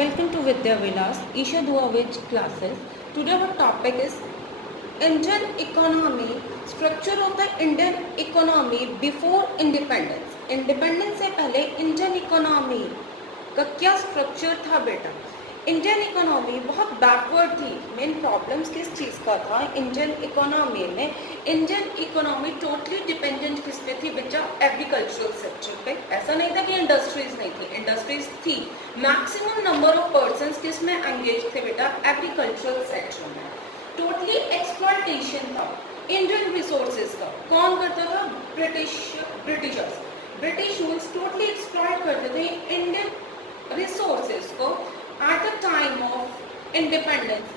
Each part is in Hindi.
Welcome to Vidya Vilas, Isha Duavich classes. Today our topic is Indian economy, structure of the Indian economy before independence. Independence से पहले Indian economy का क्या structure था बेटा? इंडियन इकोनॉमी बहुत बैकवर्ड थी. मेन प्रॉब्लम्स किस चीज़ का था इंडियन इकोनॉमी में? इंडियन इकोनॉमी टोटली डिपेंडेंट किस पे थी बेटा? एग्रीकल्चरल सेक्टर पे. ऐसा नहीं था कि इंडस्ट्रीज नहीं थी, इंडस्ट्रीज थी. मैक्सिमम नंबर ऑफ पर्सन्स किस में एंगेज थे बेटा? एग्रीकल्चरल सेक्टर में. टोटली एक्सप्लॉयटेशन था इंडियन रिसोर्सेज का. कौन करता था? Britishers. British rules totally exploit करते थे इंडियन रिसोर्सेज को. At the time of independence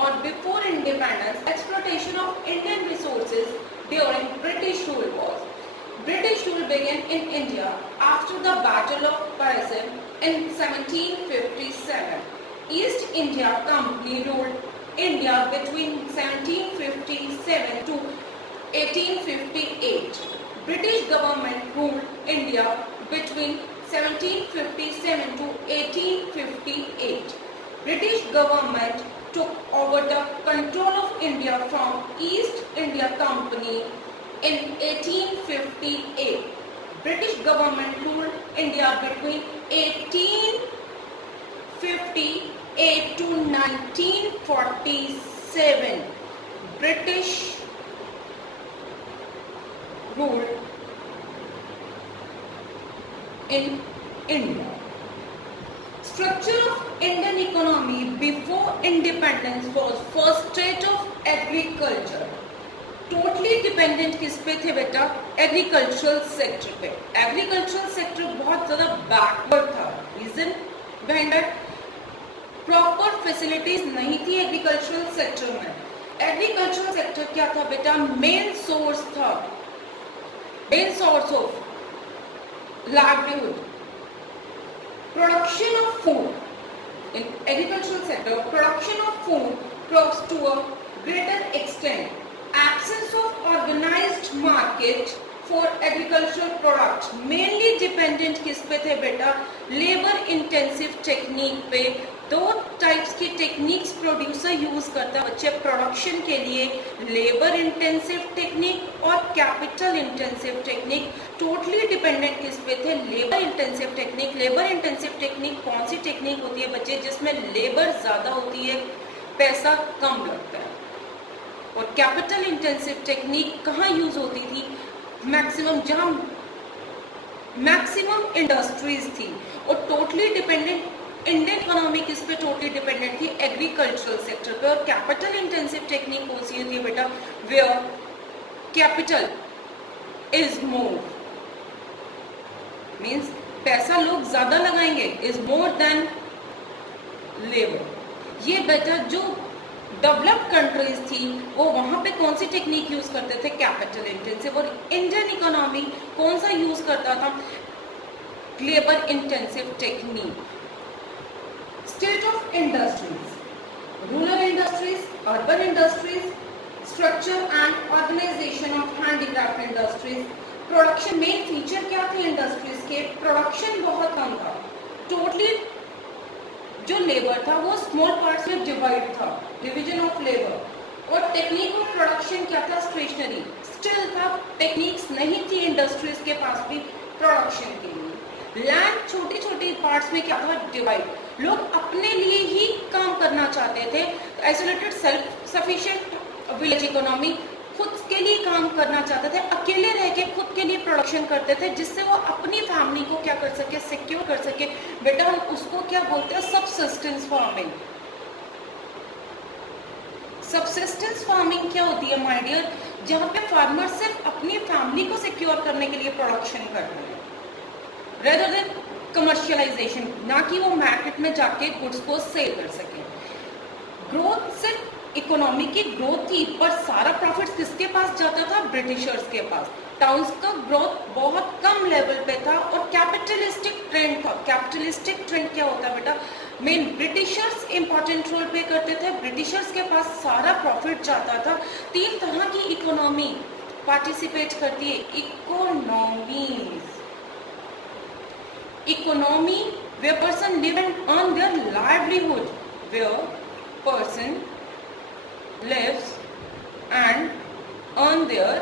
or before independence, exploitation of Indian resources during British rule was. British rule began in India after the Battle of Plassey in 1757. East India Company ruled India between 1757 to 1858. British government ruled India between 1757 to 1858. British government took over the control of India from East India Company in 1858. British government ruled India between 1858 to 1947. British ruled in India. Structure of Indian economy before independence was first state of agriculture. Totally dependent किस पे थे बेटा? एग्रीकल्चरल सेक्टर पे. एग्रीकल्चरल सेक्टर बहुत ज़्यादा बैकवर्ड था. Reason behind that, proper facilities नहीं थी एग्रीकल्चरल सेक्टर में. एग्रीकल्चरल सेक्टर क्या था बेटा? मेन सोर्स था, main source of livelihood, production of food. In agricultural sector, production of food grows to a greater extent. Absence of organized market for agricultural products. Mainly dependent किस पे थे बेटा? लेबर इंटेंसिव टेक्निक पे. दो टाइप्स की टेक्निक्स प्रोड्यूसर यूज करता है बच्चे प्रोडक्शन के लिए. लेबर इंटेंसिव टेक्निक और capital intensive technique. Totally dependent किस पे थे? Labour intensive technique. Labour intensive technique कौन सी टेक्निक होती है बच्चे? जिसमें लेबर ज्यादा होती है, पैसा कम लगता है. और कैपिटल इंटेंसिव टेक्निक कहाँ यूज होती थी? मैक्सिमम जहाँ मैक्सिमम इंडस्ट्रीज थी. और टोटली डिपेंडेंट इंडियन इकोनॉमी किस पे टोटली डिपेंडेंट थी? एग्रीकल्चरल सेक्टर पे. और कैपिटल इंटेंसिव टेक्निक कौन सी होती है बेटा? Where capital is more, means पैसा लोग ज्यादा लगाएंगे, इज मोर देन लेबर. ये बेटा जो डेवलप्ड कंट्रीज थी वो वहां पे कौन सी टेक्निक यूज करते थे? Capital intensive. और इंडियन इकोनॉमी कौन सा यूज करता था? Labour intensive technique. State of industries, rural industries, urban industries, structure and organisation of handicraft industries. Production main feature क्या थे इंडस्ट्रीज के? प्रोडक्शन बहुत कम था. टोटली जो लेबर था वो स्मॉल पार्ट्स में डिवाइड था, डिवीजन ऑफ लेबर. और टेक्निक ऑफ प्रोडक्शन क्या था? स्टेशनरी स्टिल था. टेक्निक्स नहीं थी इंडस्ट्रीज के पास भी प्रोडक्शन के लिए. लैंड छोटी छोटी पार्ट्स में क्या था? डिवाइड. लोग अपने लिए ही काम करना चाहते थे. Isolated self sufficient village economy, खुद के लिए काम करना चाहते थे, अकेले रह के खुद के लिए प्रोडक्शन करते थे जिससे वो अपनी फैमिली को क्या कर सके? सिक्योर कर सके. बेटा उसको क्या बोलते हैं? Subsistence farming. सबसिस्टेंस फार्मिंग क्या होती है माय डियर? जहाँ पे फार्मर सिर्फ अपनी फैमिली को सिक्योर करने के लिए प्रोडक्शन कर रहे हैं, रेदर देन कमर्शियलाइजेशन, ना कि वो मार्केट में जाके गुड्स को सेल कर सके. ग्रोथ सिर्फ इकोनॉमी की ग्रोथ थी, पर सारा प्रॉफिट किसके पास जाता था? ब्रिटिशर्स के पास. टाउन्स का ग्रोथ बहुत कम लेवल पे था. और कैपिटलिस्टिक ट्रेंड था. कैपिटलिस्टिक ट्रेंड क्या होता है बेटा? Main Britishers important role play करते थे. ब्रिटिशर्स के पास सारा प्रॉफिट जाता था. 3 तरह की इकोनॉमी पार्टिसिपेट करती है. Economy where person live and earn their livelihood, where person lives and earn their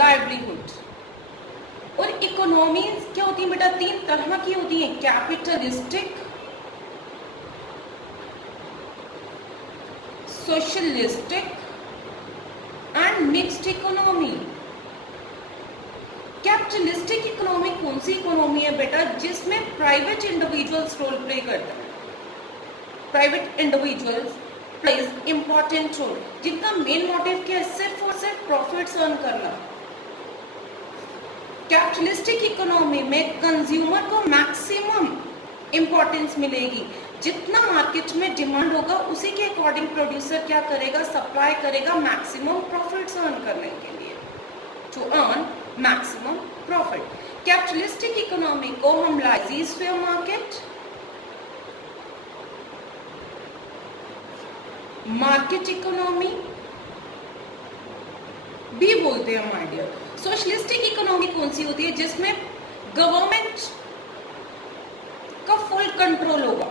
livelihood. और इकोनॉमीज क्या होती है बेटा? 3 तरह की होती है, capitalistic, socialistic and mixed economy. Capitalistic economy कौन सी इकोनॉमी है बेटा? जिसमें प्राइवेट इंडिविजुअल्स रोल प्ले करते हैं. Private individuals plays important role, जिनका मेन मोटिव क्या है? सिर्फ और सिर्फ प्रॉफिट्स अर्न करना. कैपिटलिस्टिक इकोनॉमी में कंज्यूमर को मैक्सिमम इंपॉर्टेंस मिलेगी. जितना मार्केट में डिमांड होगा उसी के अकॉर्डिंग प्रोड्यूसर क्या करेगा? सप्लाई करेगा मैक्सिमम प्रॉफिट्स अर्न करने के लिए, to earn maximum profit. Capitalistic economy को हम लाइसेंस मार्केट, मार्केट इकोनॉमी भी बोलते हैं माय डियर. सोशलिस्टिक इकोनॉमी कौन सी होती है? जिसमें गवर्नमेंट का फुल कंट्रोल होगा.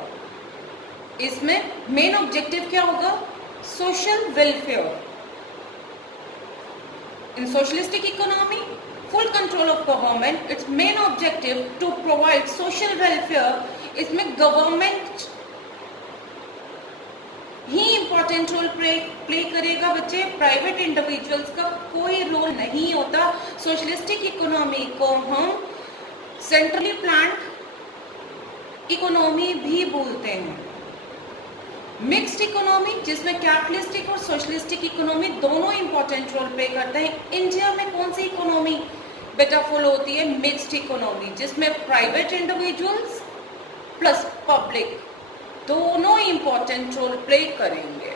इसमें मेन ऑब्जेक्टिव क्या होगा? Social welfare. In socialistic economy full control of government, its main objective to provide social welfare. इसमें गवर्नमेंट ही इंपॉर्टेंट रोल प्ले करेगा बच्चे. प्राइवेट इंडिविजुअल्स का कोई रोल नहीं होता. सोशलिस्टिक इकोनॉमी को हम सेंट्रली प्लान्ड इकोनॉमी भी बोलते हैं. मिक्स्ड इकोनॉमी, जिसमें कैपिटलिस्टिक और सोशलिस्टिक इकोनॉमी दोनों इंपॉर्टेंट रोल प्ले करते हैं. इंडिया में कौन सी इकोनॉमी बेटा फॉलो होती है? मिक्स्ड इकोनॉमी, जिसमें प्राइवेट इंडिविजुअल्स प्लस पब्लिक दोनों इंपॉर्टेंट रोल प्ले करेंगे.